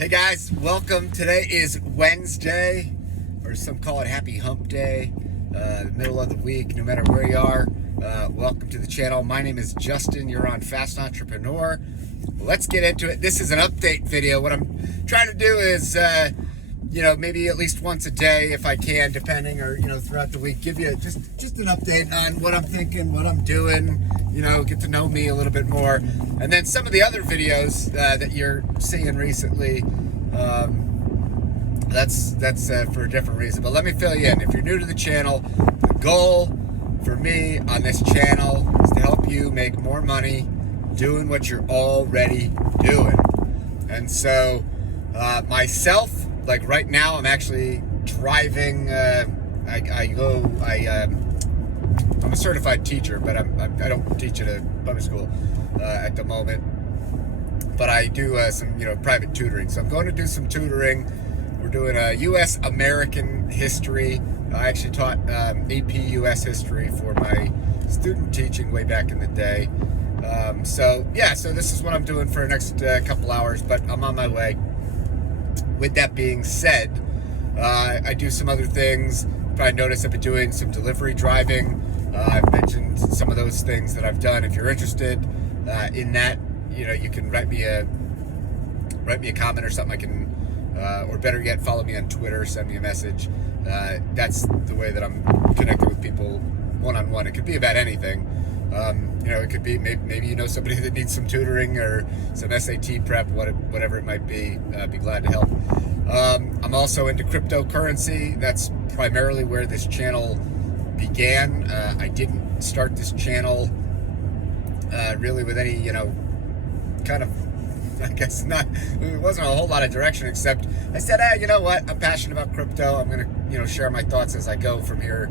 Hey guys, welcome. Today is Wednesday, or some call it Happy Hump Day, the middle of the week, no matter where you are. Welcome to the channel. My name is Justin. You're on Fast Entrepreneur. Let's get into it. This is an update video. What I'm trying to do is, maybe at least once a day, if I can, depending, or, throughout the week, give you just an update on what I'm thinking, what I'm doing, get to know me a little bit more. And then some of the other videos that you're seeing recently, that's for a different reason. But let me fill you in. If you're new to the channel, the goal for me on this channel is to help you make more money doing what you're already doing. And so myself, like right now, I'm actually driving. I'm a certified teacher, but I don't teach at a public school at the moment. But I do some private tutoring. So I'm going to do some tutoring. We're doing a U.S. American history. I actually taught AP U.S. history for my student teaching way back in the day. So this is what I'm doing for the next couple hours, but I'm on my way. With that being said, I do some other things. Probably notice I've been doing some delivery driving. I've mentioned some of those things that I've done. If you're interested in that, you can write me a comment or something. I can, or better yet, follow me on Twitter, send me a message. That's the way that I'm connected with people one-on-one. It could be about anything. It could be maybe somebody that needs some tutoring or some SAT prep, whatever it might be. I'd be glad to help. I'm also into cryptocurrency. That's primarily where this channel began. I didn't start this channel really with any, kind of, I guess not, it wasn't a whole lot of direction, except I said, you know what, I'm passionate about crypto. I'm going to, share my thoughts as I go from here.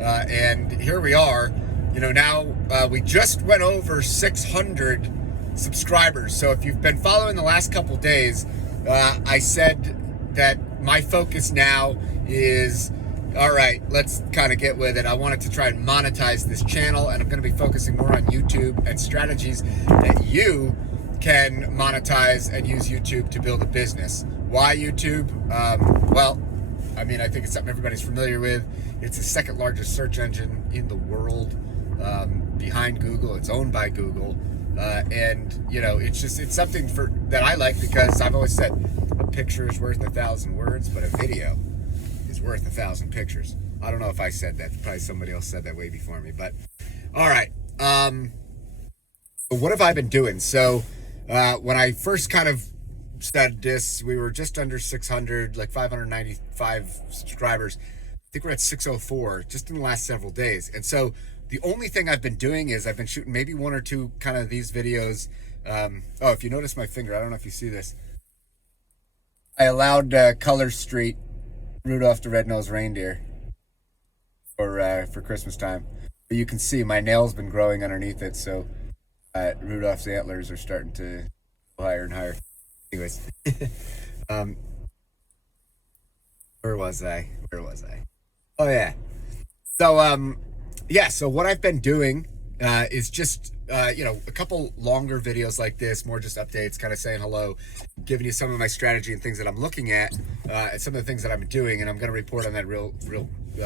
And here we are. Now we just went over 600 subscribers. So if you've been following the last couple days, I said that my focus now is, all right, let's kind of get with it. I wanted to try and monetize this channel, and I'm going to be focusing more on YouTube and strategies that you can monetize and use YouTube to build a business. Why YouTube? I think it's something everybody's familiar with. It's the second largest search engine in the world, behind Google. It's owned by Google. It's something that I like, because I've always said a picture is worth 1,000 words, but a video is worth 1,000 pictures. I don't know if I said that. Probably somebody else said that way before me, but all right. What have I been doing? So when I first kind of started this, we were just under 600, like 595 subscribers. I think we're at 604 just in the last several days. And so the only thing I've been doing is I've been shooting maybe one or two kind of these videos. If you notice my finger, I don't know if you see this. I allowed Color Street, Rudolph the Red-Nosed Reindeer, for Christmas time. But you can see my nail's been growing underneath it, so Rudolph's antlers are starting to go higher and higher. Anyways, where was I? Oh yeah. So what I've been doing is just a couple longer videos like this, more just updates, kind of saying hello, giving you some of my strategy and things that I'm looking at, and some of the things that I'm doing, and I'm going to report on that real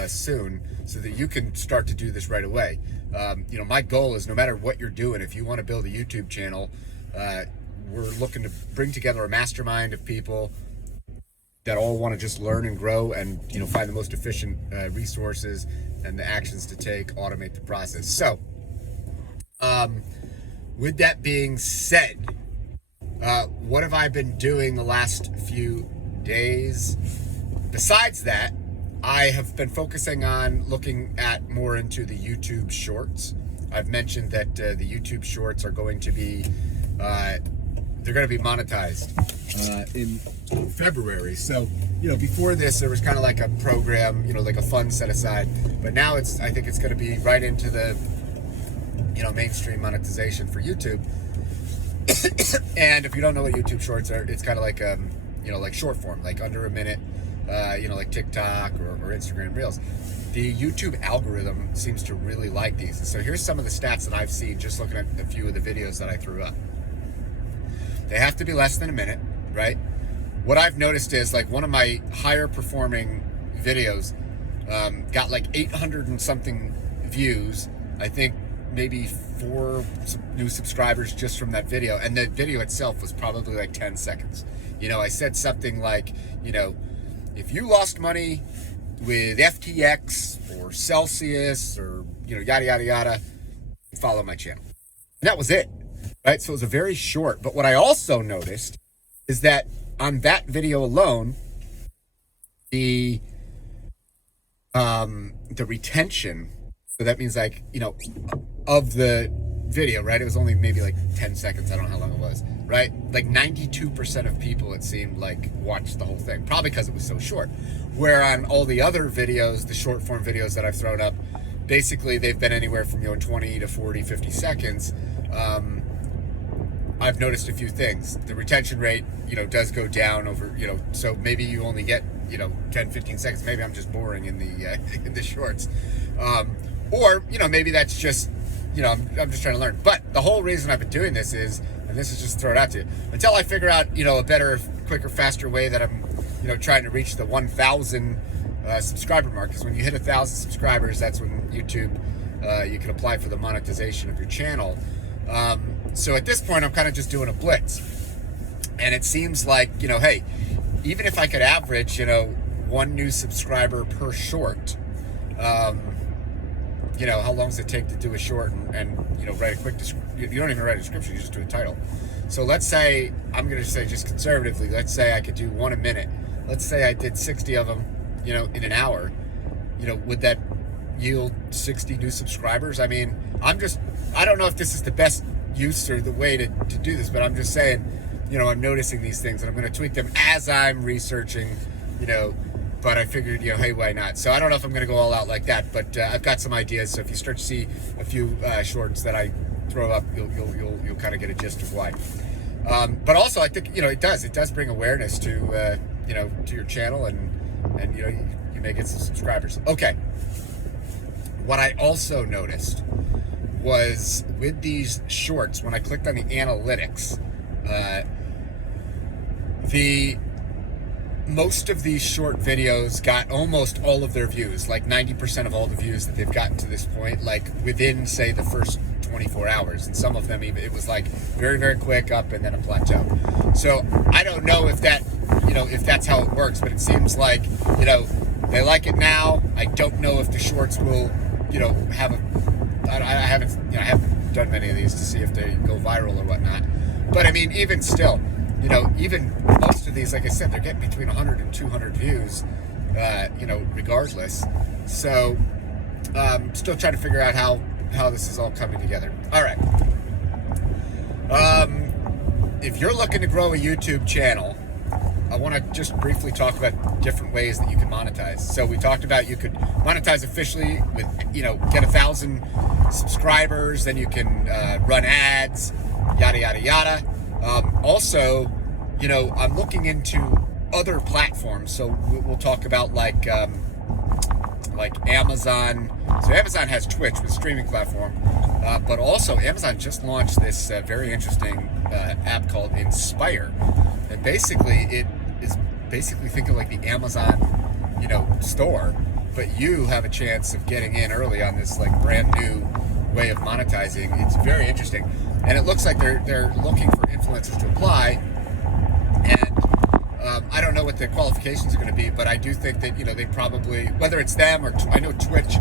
soon, so that you can start to do this right away. My goal is, no matter what you're doing, if you want to build a YouTube channel, we're looking to bring together a mastermind of people that all want to just learn and grow and find the most efficient resources and the actions to take, automate the process. So with that being said, what have I been doing the last few days? Besides that, I have been focusing on looking at more into the YouTube shorts. I've mentioned that the YouTube shorts are going to be they're going to be monetized in February. So, before this, there was kind of like a program, like a fund set aside. But now I think it's going to be right into the, mainstream monetization for YouTube. And if you don't know what YouTube shorts are, it's kind of like, like short form, like under a minute, like TikTok or Instagram Reels. The YouTube algorithm seems to really like these. And so here's some of the stats that I've seen just looking at a few of the videos that I threw up. They have to be less than a minute, right? what I've noticed is like one of my higher performing videos got like 800 and something views. I think maybe 4 new subscribers just from that video. And the video itself was probably like 10 seconds. You know, I said something like, you know, if you lost money with FTX or Celsius or, you know, yada, yada, yada, follow my channel. And that was it, right? So it was a very short. But what I also noticed is that on that video alone, the retention, so that means like, you know, of the video, right? It was only maybe like 10 seconds. I don't know how long it was, right? Like 92% of people, it seemed like, watched the whole thing, probably because it was so short. Where on all the other videos, the short form videos that I've thrown up, basically they've been anywhere from, you know, 20 to 40, 50 seconds. I've noticed a few things. The retention rate, you know, does go down over, you know, so maybe you only get, you know, 10, 15 seconds. Maybe I'm just boring in the shorts. Or, you know, maybe that's just, you know, I'm just trying to learn. But the whole reason I've been doing this is, and this is just throw it out to you, until I figure out, you know, a better, quicker, faster way that I'm, you know, trying to reach the 1,000 subscriber mark. Because when you hit 1,000 subscribers, that's when YouTube, you can apply for the monetization of your channel. So at this point, I'm kind of just doing a blitz. And it seems like, you know, hey, even if I could average, you know, 1 new subscriber per short, you know, how long does it take to do a short and you know, write a quick description? You don't even write a description, you just do a title. So let's say, I'm going to say just conservatively, let's say I could do 1 a minute. Let's say I did 60 of them, you know, in an hour. You know, would that yield 60 new subscribers? I mean, I don't know if this is the best use or the way to do this, but I'm just saying, you know, I'm noticing these things and I'm going to tweak them as I'm researching, you know, but I figured, you know, hey, why not? So I don't know if I'm going to go all out like that, but I've got some ideas. So if you start to see a few shorts that I throw up, you'll kind of get a gist of why. But also, I think, you know, it does bring awareness to you know, to your channel, and you know, you may get some subscribers. Okay. What I also noticed was with these shorts, when I clicked on the analytics, most of these short videos got almost all of their views, like 90% of all the views that they've gotten to this point, like within, say, the first 24 hours. And some of them, even, it was like very, very quick up and then a plateau. So I don't know if that, you know, if that's how it works, but it seems like, you know, they like it now. I don't know if the shorts will, you know, have I haven't done many of these to see if they go viral or whatnot. But I mean, even still, you know, even most of these, like I said, they're getting between 100 and 200 views, you know, regardless. So, still trying to figure out how this is all coming together. All right. If you're looking to grow a YouTube channel, I want to just briefly talk about different ways that you can monetize. So we talked about you could monetize officially with, you know, get 1,000 subscribers, then you can run ads, yada, yada, yada. Also, you know, I'm looking into other platforms. So we'll talk about like Amazon. So Amazon has Twitch with a streaming platform, but also Amazon just launched this very interesting app called Inspire. And basically, it is basically thinking like the Amazon, you know, store, but you have a chance of getting in early on this like brand new way of monetizing. It's very interesting, and it looks like they're looking for influencers to apply. And I don't know what the qualifications are going to be, but I do think that, you know, they probably, whether it's them or I know Twitch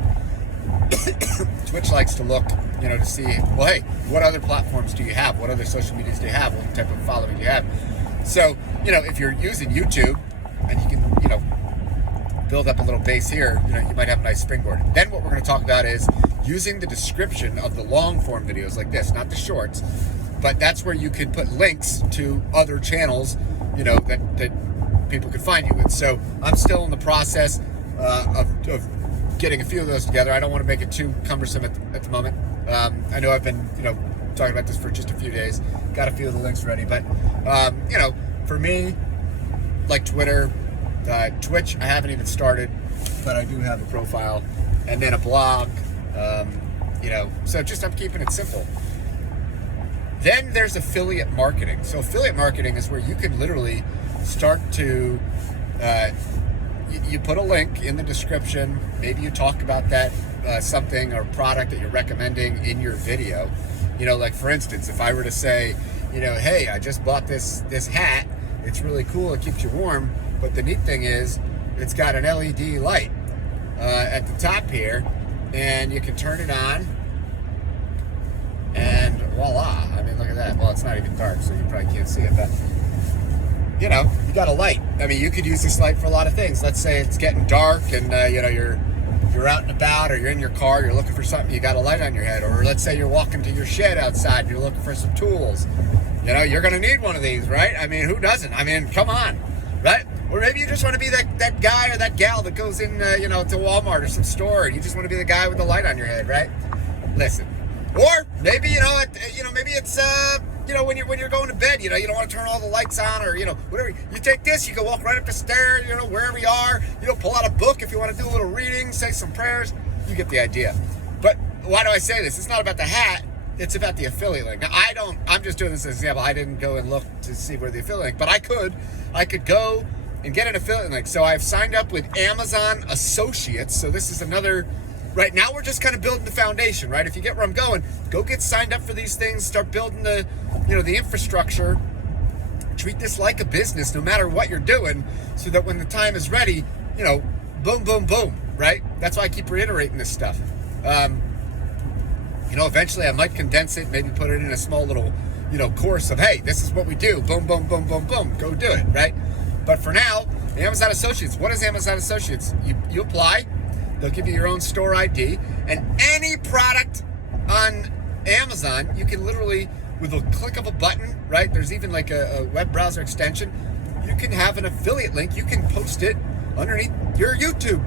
likes to look, you know, to see, well, hey, what other platforms do you have? What other social medias do you have? What type of following do you have? So, you know, if you're using YouTube and you can, you know, build up a little base here, you know, you might have a nice springboard. Then what we're going to talk about is using the description of the long form videos like this, not the shorts, but that's where you can put links to other channels, you know, that people could find you with. So I'm still in the process of getting a few of those together. I don't want to make it too cumbersome at the moment. I know I've been, you know, talking about this for just a few days. Got a few of the links ready, but you know, for me, like Twitter, Twitch, I haven't even started, but I do have a profile, and then a blog. You know, so just I'm keeping it simple. Then there's affiliate marketing. So affiliate marketing is where you can literally start to, you put a link in the description. Maybe you talk about that something or product that you're recommending in your video. You know, like for instance, if I were to say, you know, hey, I just bought this hat. It's really cool. It keeps you warm. But the neat thing is, it's got an LED light at the top here, and you can turn it on, and voila. I mean, look at that. Well, it's not even dark, so you probably can't see it, but you know, you got a light. I mean, you could use this light for a lot of things. Let's say it's getting dark, and you know, you're out and about, or you're in your car, you're looking for something, you got a light on your head. Or let's say you're walking to your shed outside, and you're looking for some tools. You know, you're gonna need one of these, right? I mean, who doesn't? I mean, come on, right? Or maybe you just want to be that guy or that gal that goes in, you know, to Walmart or some store, and you just want to be the guy with the light on your head, right? Listen. Or maybe, you know, maybe it's, you know, when you're going to bed, you know, you don't want to turn all the lights on, or, you know, whatever. You take this, you can walk right up the stairs, you know, wherever you are. You know, pull out a book if you want to do a little reading, say some prayers. You get the idea. But why do I say this? It's not about the hat. It's about the affiliate link. Now, I'm just doing this as an example. I didn't go and look to see where the affiliate link, but I could go and get an affiliate link. So I've signed up with Amazon Associates. So this is another, right now we're just kind of building the foundation, right? If you get where I'm going, go get signed up for these things, start building the, you know, the infrastructure. Treat this like a business, no matter what you're doing, so that when the time is ready, you know, boom, boom, boom, right? That's why I keep reiterating this stuff. You know, eventually I might condense it, maybe put it in a small little, you know, course of, hey, this is what we do. Boom, boom, boom, boom, boom. Go do it, right? But for now, Amazon Associates. What is Amazon Associates? You apply. They'll give you your own store ID. And any product on Amazon, you can literally, with a click of a button, right? There's even like a web browser extension. You can have an affiliate link. You can post it underneath your YouTube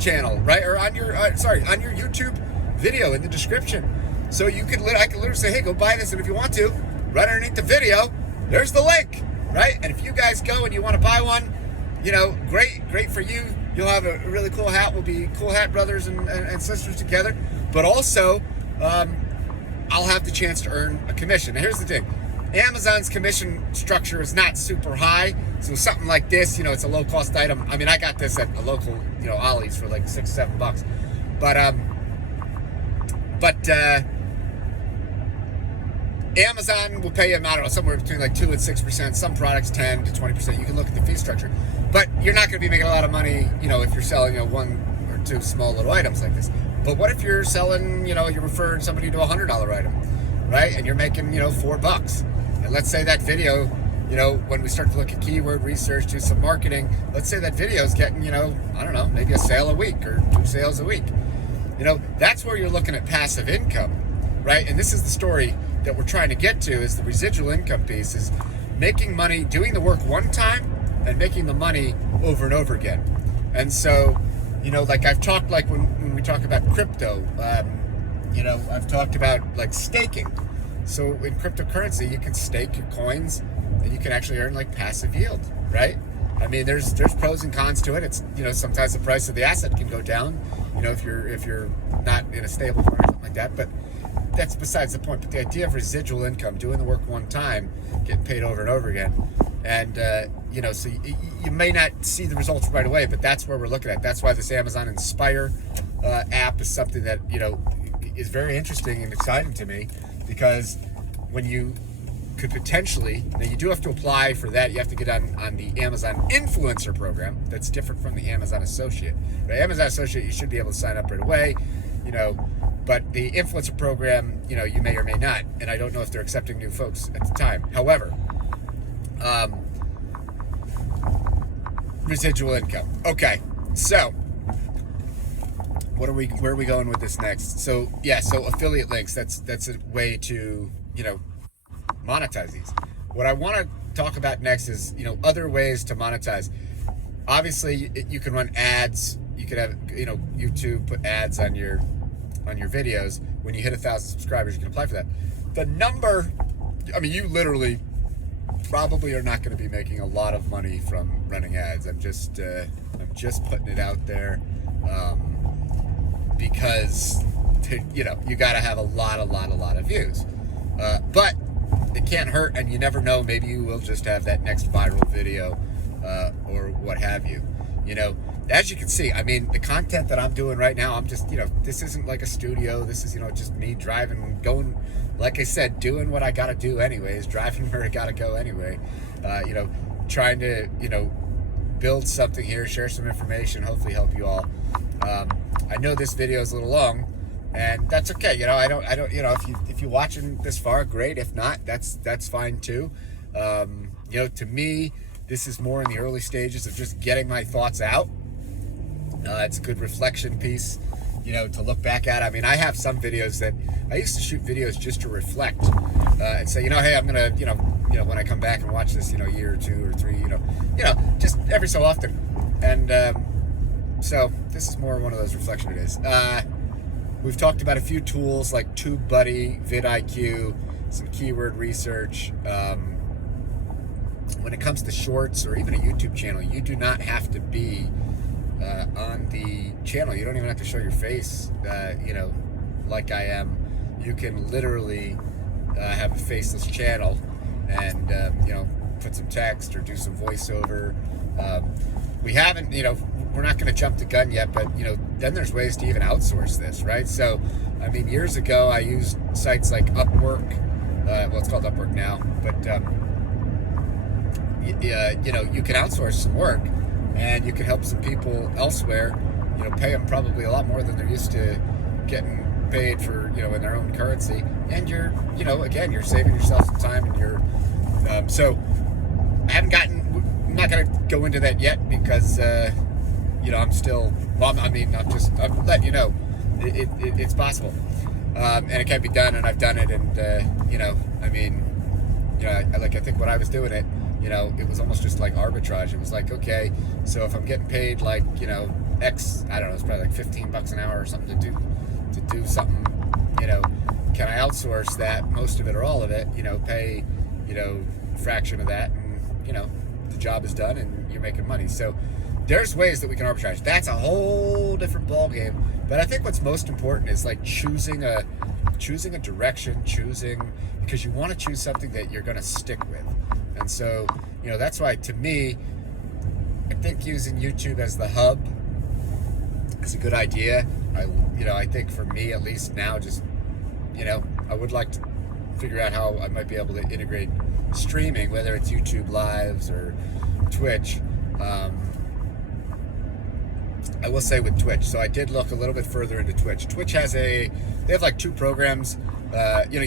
channel, right? Or on your, on your YouTube video in the description. So I can literally say, hey, go buy this, and if you want to, right underneath the video, there's the link, right? And if you guys go and you want to buy one, you know, great for you. You'll have a really cool hat. We'll be cool hat brothers and sisters together. But also, I'll have the chance to earn a commission. Now, here's the thing. Amazon's commission structure is not super high. So something like this, you know, it's a low-cost item. I mean, I got this at a local, you know, Ollie's for like $6-7. But Amazon will pay you, I don't know, somewhere between like 2 and 6%. Some products 10 to 20%. You can look at the fee structure. But you're not going to be making a lot of money, you know, if you're selling, you know, 1 or 2 small little items like this. But what if you're selling, you know, you're referring somebody to a $100 item, right? And you're making, you know, $4. And let's say that video, you know, when we start to look at keyword research, do some marketing, let's say that video is getting, you know, I don't know, maybe a sale a week or 2 sales a week. You know, that's where you're looking at passive income, right? And this is the story that we're trying to get to, is the residual income piece, is making money, doing the work one time and making the money over and over again. And so, you know, like I've talked, like when we talk about crypto, you know, I've talked about like staking. So in cryptocurrency, you can stake your coins and you can actually earn like passive yield, right? I mean, there's pros and cons to it. It's, you know, sometimes the price of the asset can go down, you know, if you're not in a stable coin or something like that. But that's besides the point. But the idea of residual income, doing the work one time, getting paid over and over again, and you know, so you may not see the results right away, but that's where we're looking at. That's why this Amazon Inspire app is something that, you know, is very interesting and exciting to me, because when you could potentially, now you do have to apply for that. You have to get on the Amazon Influencer program. That's different from the Amazon Associate. The Amazon Associate, you should be able to sign up right away, you know, but the Influencer program, you know, you may or may not, and I don't know if they're accepting new folks at the time. However, residual income. Okay, so where are we going with this next? So yeah, so affiliate links, that's a way to, you know, monetize these. What I want to talk about next is, you know, other ways to monetize. Obviously, you can run ads. You could have, you know, YouTube put ads on your videos. When you hit 1,000 subscribers, you can apply for that. The number, I mean, you literally probably are not going to be making a lot of money from running ads. I'm just putting it out there, because you know, you got to have a lot of views. But it can't hurt, and you never know. Maybe you will just have that next viral video or what have you. You know, as you can see, I mean, the content that I'm doing right now, I'm just, you know, this isn't like a studio. This is, you know, just me driving, going, like I said, doing what I got to do anyways, driving where I got to go anyway. You know, trying to, you know, build something here, share some information, hopefully help you all. I know this video is a little long, and that's okay. You know, I don't, you know, if you're watching this far, great. If not, that's fine too. You know, to me, this is more in the early stages of just getting my thoughts out. It's a good reflection piece, you know, to look back at. I mean, I have some videos that I used to shoot videos just to reflect and say, you know, hey, I'm gonna, you know, when I come back and watch this, you know, a year or 2 or 3, you know, just every so often. And so this is more one of those reflection days. We've talked about a few tools like TubeBuddy, vidIQ, some keyword research. When it comes to shorts or even a YouTube channel, you do not have to be on the channel. You don't even have to show your face, you know, like I am. You can literally have a faceless channel and, you know, put some text or do some voiceover. We haven't, you know, we're not going to jump the gun yet, but, you know, then there's ways to even outsource this, right? So, I mean, years ago, I used sites like Upwork. Well, it's called Upwork now, but, you know, you can outsource some work and you can help some people elsewhere, you know, pay them probably a lot more than they're used to getting paid for, you know, in their own currency. And you're, you know, again, you're saving yourself some time and you're, so I haven't I'm not going to go into that yet because, you know, I'm still, well, I mean, I'm letting you know, it's possible. And it can be done, and I've done it, and, you know, I mean, you know, I think when I was doing it, you know, it was almost just like arbitrage. It was like, okay, so if I'm getting paid like, you know, X, I don't know, it's probably like $15 an hour or something to do something, you know, can I outsource that, most of it or all of it, you know, pay, you know, a fraction of that, and, you know, the job is done and you're making money. So there's ways that we can arbitrage. That's a whole different ballgame. But I think what's most important is like choosing a direction, because you want to choose something that you're going to stick with. And so, you know, that's why, to me, I think using YouTube as the hub is a good idea. I think for me, at least now, just, you know, I would like to figure out how I might be able to integrate streaming, whether it's YouTube Lives or Twitch. I will say with Twitch, so I did look a little bit further into Twitch. Twitch has they have like 2 programs. You know,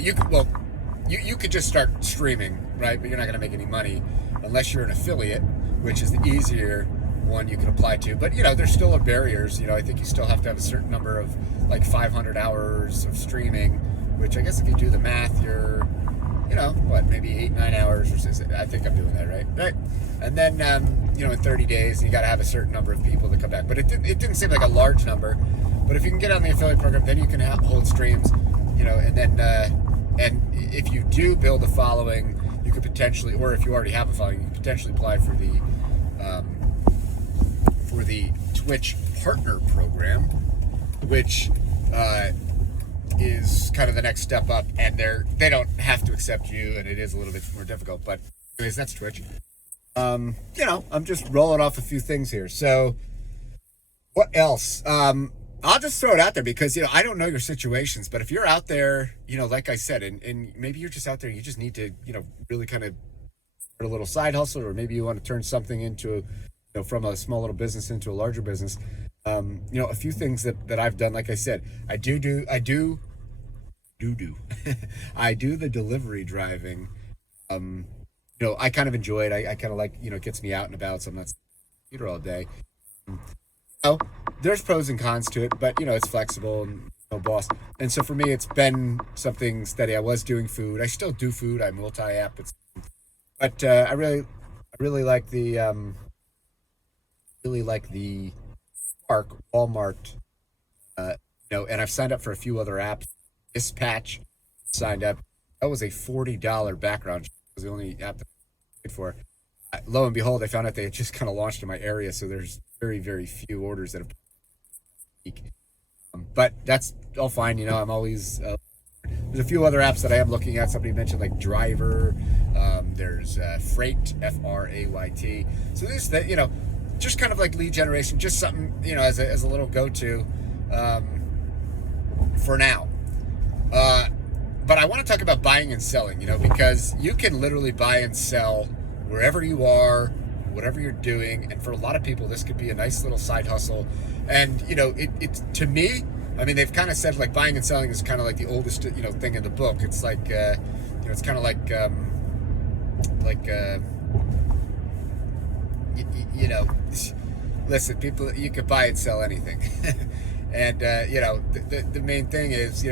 you could just start streaming, right? But you're not going to make any money unless you're an affiliate, which is the easier one you can apply to. But, you know, there's still barriers. You know, I think you still have to have a certain number of like 500 hours of streaming, which I guess if you do the math, you're, you know, what, maybe 8-9 hours or so. I think I'm doing that right. And then, you know, in 30 days, you got to have a certain number of people that come back. But it didn't seem like a large number. But if you can get on the affiliate program, then you can hold streams, you know, and then, and if you do build a following, you could potentially, or if you already have a following, you could potentially apply for the Twitch partner program, which is kind of the next step up, and they don't have to accept you, and it is a little bit more difficult. But anyways, that's Twitch. You know, I'm just rolling off a few things here. So what else? I'll just throw it out there because, you know, I don't know your situations, but if you're out there, you know, like I said, and maybe you're just out there, you just need to, you know, really kind of start a little side hustle, or maybe you want to turn something into, you know, from a small little business into a larger business. You know, a few things that I've done, like I said, I do I do the delivery driving. You know, I kind of enjoy it. I kind of like, you know, it gets me out and about, so I'm not sitting at the computer all day. You know, there's pros and cons to it, but, you know, it's flexible and no boss. And so for me, it's been something steady. I was doing food. I still do food. I multi-app. But I really like the Spark Walmart. You know, and I've signed up for a few other apps. Dispatch signed up. That was a $40 background check. It was the only app that I paid for. Lo and behold, I found out they had just kind of launched in my area, so there's very, very few orders that have. But that's all fine, you know. I'm always There's a few other apps that I am looking at. Somebody mentioned like Driver. There's Freight, Frayt. So there's that, you know, just kind of like lead generation, just something, you know, as a little go-to for now. But I want to talk about buying and selling, you know, because you can literally buy and sell wherever you are, whatever you're doing. And for a lot of people, this could be a nice little side hustle. And, you know, it's to me, I mean, they've kind of said like buying and selling is kind of like the oldest, you know, thing in the book. It's like, you know, it's kind of like you know, listen, people, you could buy and sell anything. And, you know, the main thing is, you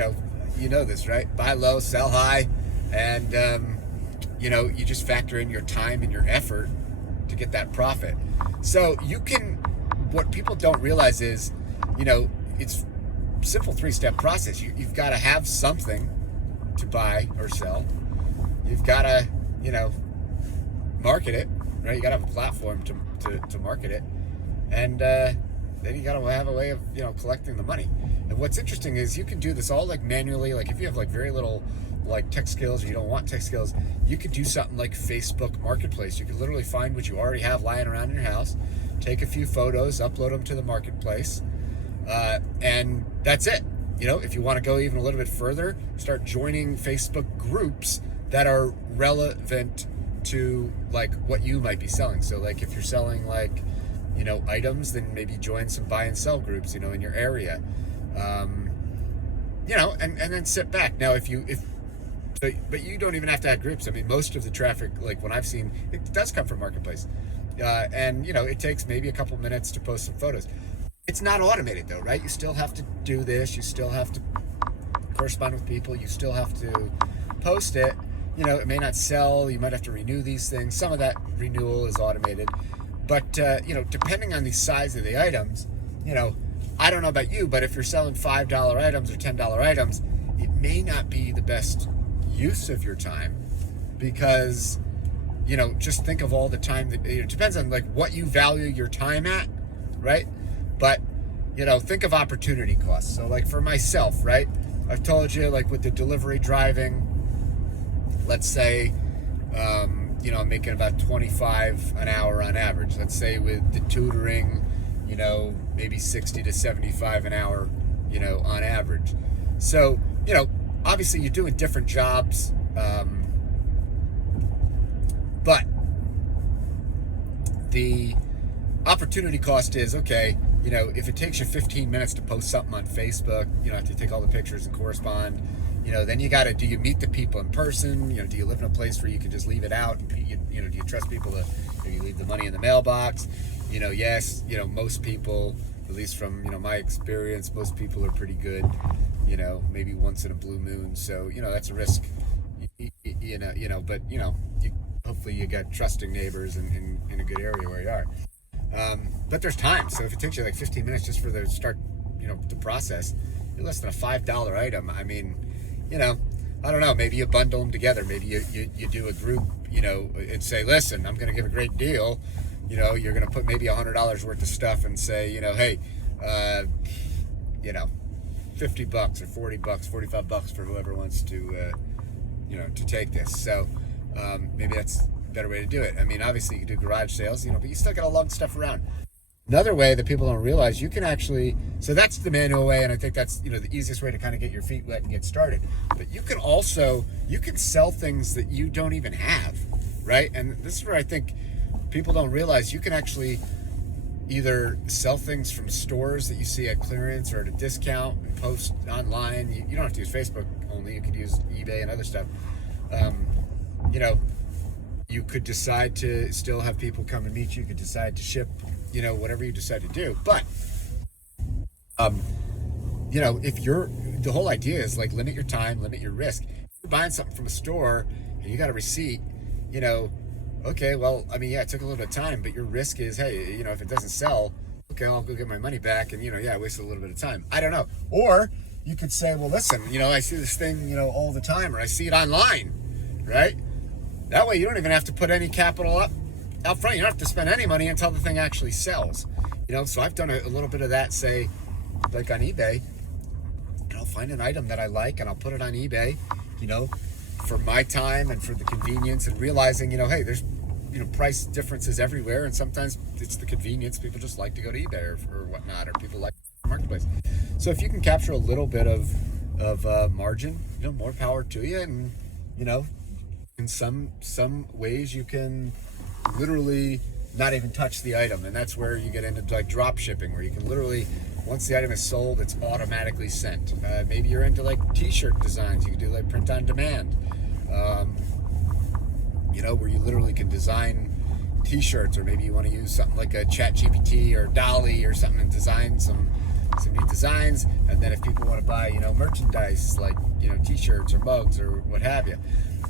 know this, right? Buy low, sell high. And, you know, you just factor in your time and your effort to get that profit. So you can, what people don't realize is, you know, it's simple 3-step process. You've got to have something to buy or sell. You've got to, you know, market it, right? You got to have a platform to market it. And then you got to have a way of, you know, collecting the money. And what's interesting is you can do this all like manually. Like if you have like very little like tech skills or you don't want tech skills, you could do something like Facebook Marketplace. You could literally find what you already have lying around in your house, take a few photos, upload them to the marketplace, and that's it. You know, if you want to go even a little bit further, start joining Facebook groups that are relevant to like what you might be selling. So like if you're selling like, you know, items, then maybe join some buy and sell groups, you know, in your area. You know, and then sit back. Now, but you don't even have to add groups. I mean, most of the traffic, like when I've seen, it does come from Marketplace. And, you know, it takes maybe a couple minutes to post some photos. It's not automated though, right? You still have to do this. You still have to correspond with people. You still have to post it. You know, it may not sell. You might have to renew these things. Some of that renewal is automated. But, you know, depending on the size of the items, you know, I don't know about you, but if you're selling $5 items or $10 items, it may not be the best use of your time because, you know, just think of all the time that, it depends on like what you value your time at, right? But, you know, think of opportunity costs. So like for myself, right? I've told you like with the delivery driving, let's say, you know, I'm making about $25 an hour on average. Let's say with the tutoring, you know, maybe 60 to 75 an hour, you know, on average. So, you know, obviously you're doing different jobs, but the opportunity cost is, okay, you know, if it takes you 15 minutes to post something on Facebook, you know, have to take all the pictures and correspond, you know, then you got to, do you meet the people in person? You know, do you live in a place where you can just leave it out? You know, do you trust people to, do you leave the money in the mailbox? You know, yes, you know, most people, at least from, you know, my experience, most people are pretty good, you know, maybe once in a blue moon. So, you know, that's a risk, you know, but, you know, hopefully you got trusting neighbors in a good area where you are. But there's time. So if it takes you like 15 minutes just for the start, you know, the process, you're less than a $5 item. I mean, you know, I don't know, maybe you bundle them together. Maybe you do a group, you know, and say, listen, I'm going to give a great deal. You know, you're going to put maybe $100 worth of stuff and say, you know, hey, you know, $50 or $40, $45 for whoever wants to, you know, to take this. So maybe that's a better way to do it. I mean, obviously you can do garage sales, you know, but you still got to lug stuff around. Another way that people don't realize, you can actually, so that's the manual way, and I think that's, you know, the easiest way to kind of get your feet wet and get started. But you can also, you can sell things that you don't even have, right? And this is where I think people don't realize you can actually either sell things from stores that you see at clearance or at a discount and post online. You don't have to use Facebook only, you could use eBay and other stuff. You know, you could decide to still have people come and meet you. You could decide to ship, you know, whatever you decide to do. But, you know, the whole idea is like limit your time, limit your risk. If you're buying something from a store and you got a receipt, you know, okay, well, I mean, yeah, it took a little bit of time, but your risk is, hey, you know, if it doesn't sell, okay, I'll go get my money back. And, you know, yeah, I wasted a little bit of time. I don't know. Or you could say, well, listen, you know, I see this thing, you know, all the time, or I see it online, right? That way you don't even have to put any capital up front. You don't have to spend any money until the thing actually sells. You know, so I've done a little bit of that, say, like on eBay, and I'll find an item that I like and I'll put it on eBay, you know, for my time and for the convenience, and realizing, you know, hey, there's, you know, price differences everywhere, and sometimes it's the convenience. People just like to go to eBay or whatnot, or people like the marketplace. So if you can capture a little bit of margin, you know, more power to you. And, you know, in some ways you can literally not even touch the item, and that's where you get into like drop shipping, where you can literally, once the item is sold, it's automatically sent. Maybe you're into like t-shirt designs, you can do like print on demand, you know, where you literally can design t-shirts, or maybe you want to use something like a Chat GPT or Dolly or something and design some neat designs. And then if people want to buy, you know, merchandise like, you know, t-shirts or mugs or what have you.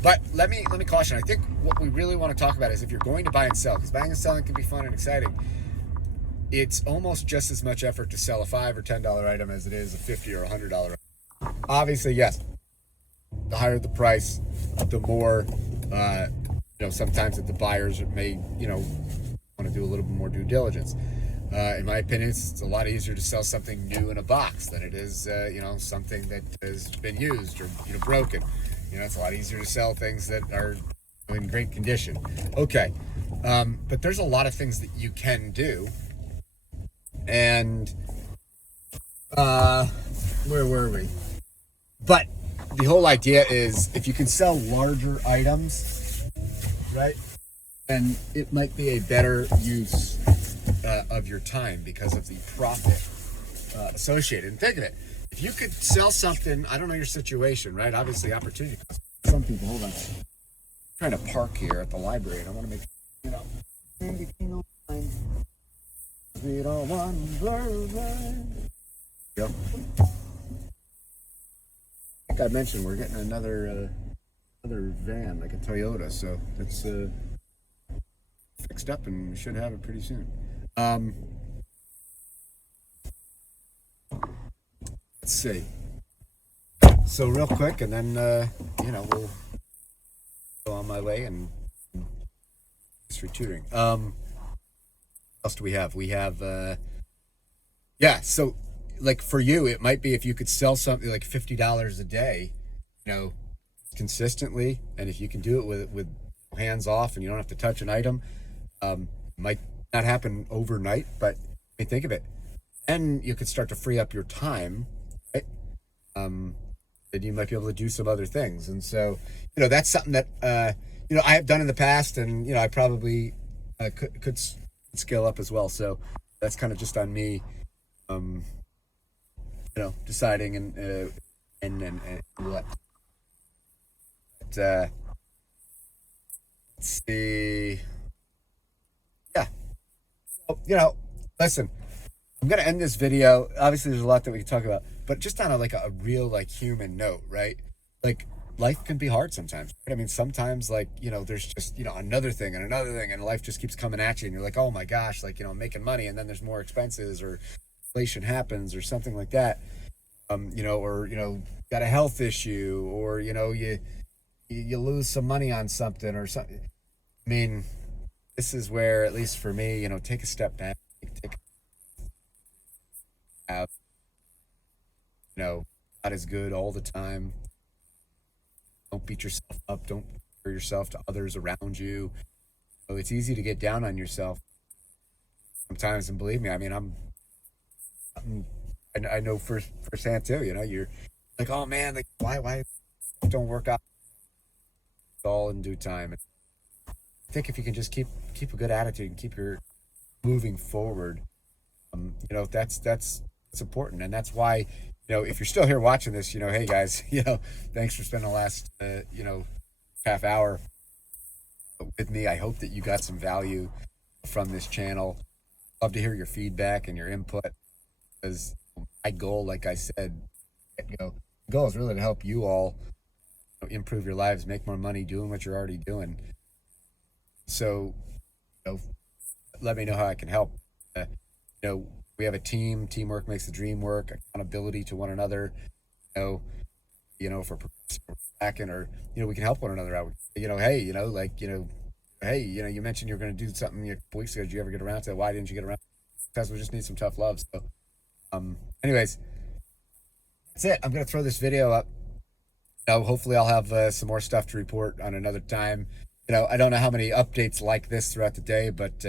But let me caution, I think what we really want to talk about is if you're going to buy and sell, because buying and selling can be fun and exciting, it's almost just as much effort to sell a $5 or $10 item as it is a $50 or $100 item. Obviously, yes, the higher the price, the more, you know, sometimes that the buyers may, you know, want to do a little bit more due diligence. In my opinion, it's a lot easier to sell something new in a box than it is, you know, something that has been used or, you know, broken. You know, it's a lot easier to sell things that are in great condition. Okay, but there's a lot of things that you can do. And where were we? But the whole idea is, if you can sell larger items, right, then it might be a better use of your time because of the profit associated. And think of it, if you could sell something, I don't know your situation, right? Obviously, opportunity. Some people, hold on, I'm trying to park here at the library, and I want to make, you know, we don't want go. I think I mentioned we're getting another van, like a Toyota, so it's fixed up and we should have it pretty soon. Let's see. So real quick, and then you know, we'll go on my way and history tutoring. What else do we have? We have yeah. So like for you, it might be if you could sell something like $50 a day, you know, consistently, and if you can do it with hands off and you don't have to touch an item, might not happen overnight, but I mean, think of it, and you could start to free up your time, right? And you might be able to do some other things. And so, you know, that's something that you know, I have done in the past, and you know, I probably could scale up as well. So that's kind of just on me, you know, deciding and what. But, let's see. Yeah. So, you know, listen, I'm gonna end this video. Obviously, there's a lot that we can talk about, but just on a real like human note, right? Like, life can be hard sometimes. Right? I mean, sometimes, like, you know, there's just, you know, another thing and another thing, and life just keeps coming at you, and you're like, oh my gosh, like, you know, I'm making money, and then there's more expenses, or inflation happens, or something like that. You know, or, you know, got a health issue, or, you know, you lose some money on something or something. I mean, this is where, at least for me, you know, take a step back, take out, you know, God is good all the time. Don't beat yourself up. Don't compare yourself to others around you. So it's easy to get down on yourself sometimes, and believe me, I mean, I know firsthand too. You know, you're like, oh man, like why don't work out? It's all in due time. And I think if you can just keep a good attitude and keep your moving forward, you know, that's important, and that's why, you know, if you're still here watching this, you know, hey guys, you know, thanks for spending the last you know, half hour with me. I hope that you got some value from this channel. Love to hear your feedback and your input, because my goal, like I said, you know, the goal is really to help you all, you know, improve your lives, make more money doing what you're already doing. So, you know, let me know how I can help. You know, we have a team. Teamwork makes the dream work. Accountability to one another. You know, if we're progressing, or, you know, we can help one another out. You know, hey, you know, like, you know, hey, you know, you mentioned you're going to do something a couple weeks ago. Did you ever get around to it? Why didn't you get around? Because we just need some tough love. So, anyways, That's it. I'm gonna throw this video up. Hopefully I'll have some more stuff to report on another time. I don't know how many updates like this throughout the day, but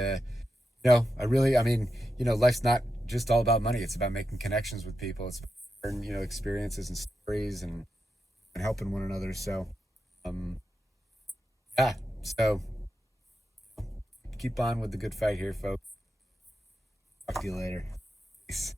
I mean, life's not just all about money. It's about making connections with people. It's about sharing, experiences and stories and helping one another. So, um, yeah. So keep on with the good fight here, folks. Talk to you later. Peace.